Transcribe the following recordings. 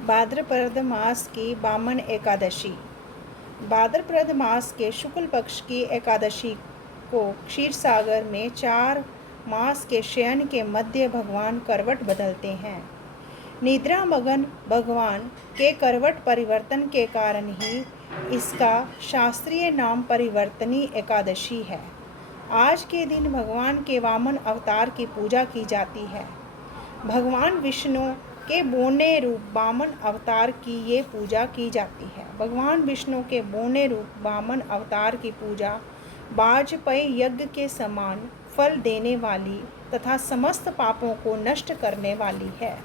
भाद्रपद मास की वामन एकादशी। भाद्रपद मास के शुक्ल पक्ष की एकादशी को क्षीर सागर में 4 मास के शयन के मध्य भगवान करवट बदलते हैं। निद्रा मगन भगवान के करवट परिवर्तन के कारण ही इसका शास्त्रीय नाम परिवर्तनी एकादशी है। आज के दिन भगवान के वामन अवतार की पूजा की जाती है। भगवान विष्णु के बोने रूप वामन अवतार की ये पूजा की जाती है। भगवान विष्णु के बोने रूप वामन अवतार की पूजा वाजपेयी यज्ञ के समान फल देने वाली तथा समस्त पापों को नष्ट करने वाली है।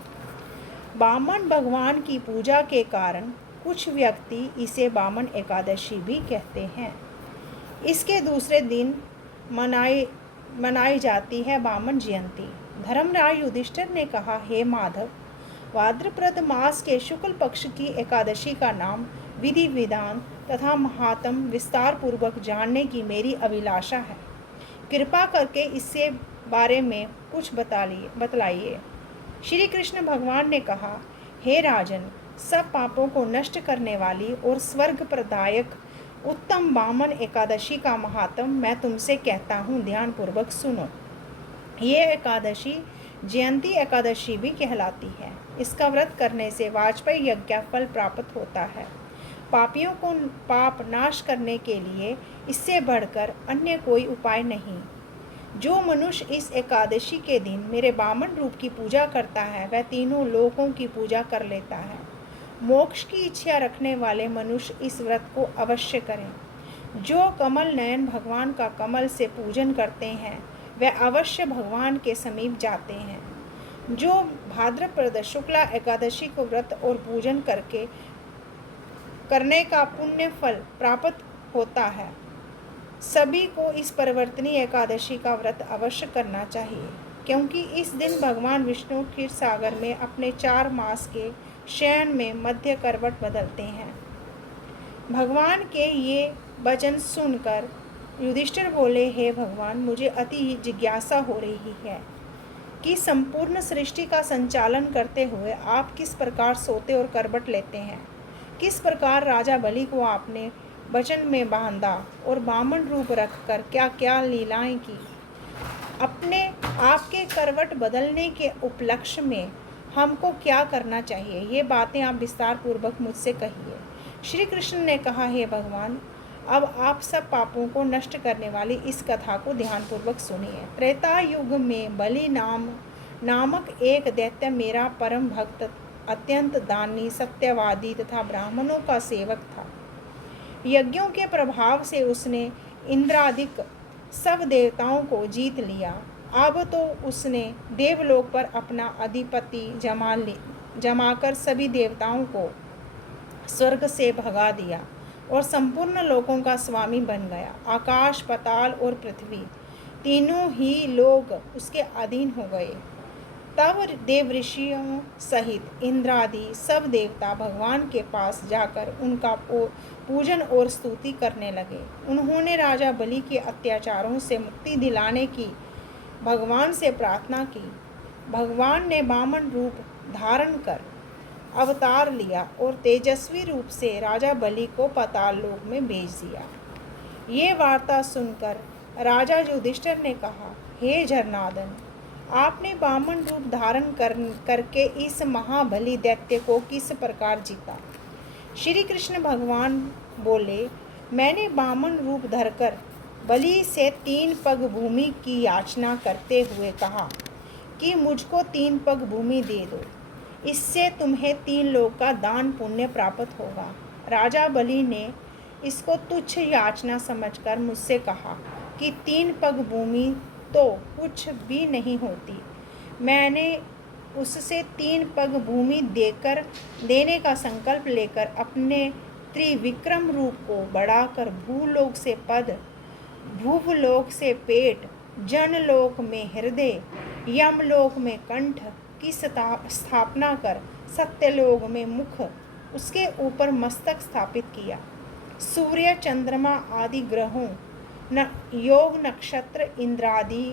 वामन भगवान की पूजा के कारण कुछ व्यक्ति इसे वामन एकादशी भी कहते हैं। इसके दूसरे दिन मनाई जाती है वामन जयंती। धर्मराज युधिष्ठिर ने कहा, हे माधव, भाद्रपद मास के शुक्ल पक्ष की एकादशी का नाम विधि विधान तथा महात्म विस्तार पूर्वक जानने की मेरी अभिलाषा है। कृपा करके इससे बारे में कुछ बतलाइए। श्री कृष्ण भगवान ने कहा, हे राजन, सब पापों को नष्ट करने वाली और स्वर्ग प्रदायक उत्तम वामन एकादशी का महात्म मैं तुमसे कहता हूँ, ध्यान पूर्वक सुनो। ये एकादशी जयंती एकादशी भी कहलाती है। इसका व्रत करने से वाजपेयी यज्ञ का फल प्राप्त होता है। पापियों को पाप नाश करने के लिए इससे बढ़कर अन्य कोई उपाय नहीं। जो मनुष्य इस एकादशी के दिन मेरे वामन रूप की पूजा करता है, वह तीनों लोकों की पूजा कर लेता है। मोक्ष की इच्छा रखने वाले मनुष्य इस व्रत को अवश्य करें। जो कमल नयन भगवान का कमल से पूजन करते हैं, वह अवश्य भगवान के समीप जाते हैं। जो भाद्रपद शुक्ला एकादशी को व्रत और पूजन करने का पुण्य फल प्राप्त होता है, सभी को इस परिवर्तनी एकादशी का व्रत अवश्य करना चाहिए, क्योंकि इस दिन भगवान विष्णु क्षीर सागर में अपने 4 मास के शयन में मध्य करवट बदलते हैं। भगवान के ये वचन सुनकर युधिष्ठिर बोले, हे भगवान, मुझे अति जिज्ञासा हो रही है कि संपूर्ण सृष्टि का संचालन करते हुए आप किस प्रकार सोते और करवट लेते हैं। किस प्रकार राजा बलि को आपने वचन में बांधा और वामन रूप रखकर क्या क्या लीलाएं की। अपने आपके करवट बदलने के उपलक्ष्य में हमको क्या करना चाहिए, ये बातें आप विस्तार पूर्वक मुझसे कहिए। श्री कृष्ण ने कहा, हे भगवान, अब आप सब पापों को नष्ट करने वाली इस कथा को ध्यानपूर्वक सुनिए। त्रेता युग में बलि नामक एक दैत्य मेरा परम भक्त, अत्यंत दानी, सत्यवादी तथा ब्राह्मणों का सेवक था। यज्ञों के प्रभाव से उसने इंद्रादिक सब देवताओं को जीत लिया। अब तो उसने देवलोक पर अपना अधिपति जमाकर सभी देवताओं को स्वर्ग से भगा दिया और संपूर्ण लोकों का स्वामी बन गया। आकाश, पाताल और पृथ्वी तीनों ही लोग उसके अधीन हो गए। तब देव ऋषियों सहित इंद्रादि सब देवता भगवान के पास जाकर उनका पूजन और स्तुति करने लगे। उन्होंने राजा बलि के अत्याचारों से मुक्ति दिलाने की भगवान से प्रार्थना की। भगवान ने वामन रूप धारण कर अवतार लिया और तेजस्वी रूप से राजा बलि को पाताल लोक में भेज दिया। ये वार्ता सुनकर राजा युधिष्ठिर ने कहा, हे जरनादन, आपने वामन रूप धारण करके इस महाबली दैत्य को किस प्रकार जीता। श्री कृष्ण भगवान बोले, मैंने वामन रूप धरकर बलि से 3 पग भूमि की याचना करते हुए कहा कि मुझको 3 पग भूमि दे दो, इससे तुम्हें 3 लोक का दान पुण्य प्राप्त होगा। राजा बलि ने इसको तुच्छ याचना समझकर मुझसे कहा कि 3 पग भूमि तो कुछ भी नहीं होती। मैंने उससे 3 पग भूमि देने का संकल्प लेकर अपने त्रिविक्रम रूप को बढ़ाकर भूलोक से पद, भूवलोक से पेट, जनलोक में हृदय, यमलोक में कंठ की स्थापना कर सत्यलोक में मुख, उसके ऊपर मस्तक स्थापित किया। सूर्य, चंद्रमा आदि ग्रहों, योग, नक्षत्र, इंद्रादि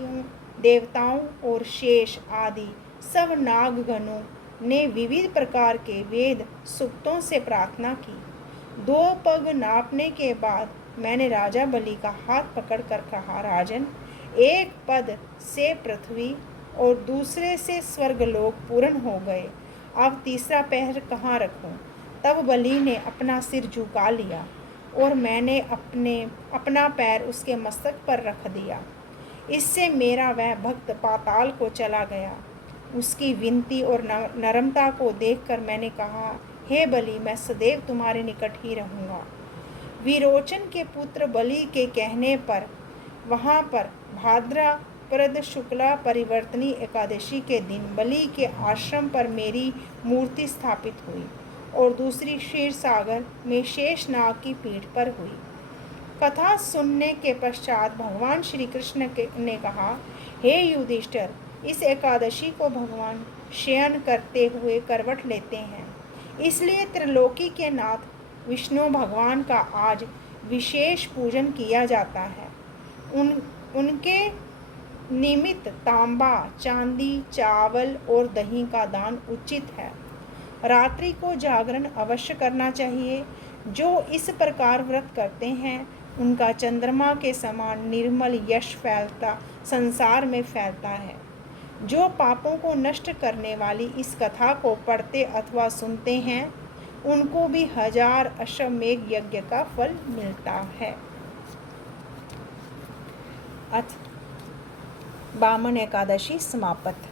देवताओं और शेष आदि सब नागगणों, ने विविध प्रकार के वेद सूक्तों से प्रार्थना की। 2 पग नापने के बाद मैंने राजा बलि का हाथ पकड़कर कहा, राजन, एक पद से पृथ्वी और दूसरे से स्वर्गलोक पूर्ण हो गए, अब तीसरा पैर कहाँ रखूं? तब बलि ने अपना सिर झुका लिया और मैंने अपना पैर उसके मस्तक पर रख दिया। इससे मेरा वह भक्त पाताल को चला गया। उसकी विनती और नम्रता को देखकर मैंने कहा, हे बलि, मैं सदैव तुम्हारे निकट ही रहूँगा। विरोचन के पुत्र बलि के कहने पर वहाँ पर भाद्रपद शुक्ला परिवर्तनी एकादशी के दिन बलि के आश्रम पर मेरी मूर्ति स्थापित हुई और दूसरी क्षीर सागर में शेषनाग की पीठ पर हुई। कथा सुनने के पश्चात भगवान श्री कृष्ण ने कहा, हे युधिष्ठिर, इस एकादशी को भगवान शयन करते हुए करवट लेते हैं, इसलिए त्रिलोकी के नाथ विष्णु भगवान का आज विशेष पूजन किया जाता है। उनके निमित्त तांबा, चांदी, चावल और दही का दान उचित है। रात्रि को जागरण अवश्य करना चाहिए। जो इस प्रकार व्रत करते हैं उनका चंद्रमा के समान निर्मल यश संसार में फैलता है। जो पापों को नष्ट करने वाली इस कथा को पढ़ते अथवा सुनते हैं उनको भी 1000 अश्वमेघ यज्ञ का फल मिलता है। अथ वामन एकादशी समाप्त।